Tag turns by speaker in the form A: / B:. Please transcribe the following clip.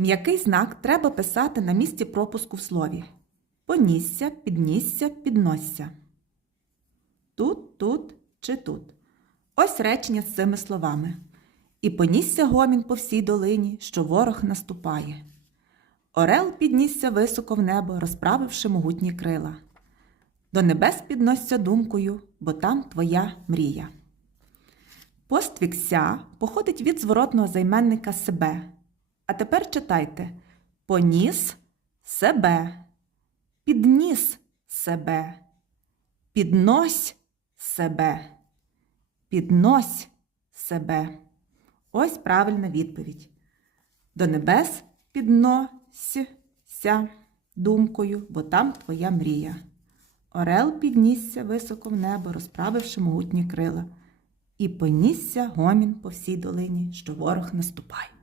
A: М'який знак треба писати на місці пропуску в слові. Понісся, піднісся, підносся. Тут, тут чи тут. Ось речення з цими словами. І понісся гомін по всій долині, що ворог наступає. Орел піднісся високо в небо, розправивши могутні крила. До небес підносся думкою, бо там твоя мрія. Поствік ся походить від зворотного займенника себе. А тепер читайте поніс себе, підніс себе, піднось себе, піднось себе. Ось правильна відповідь. До небес підносься думкою, бо там твоя мрія. Орел піднісся високо в небо, розправивши могутні крила, і понісся гомін по всій долині, що ворог наступає.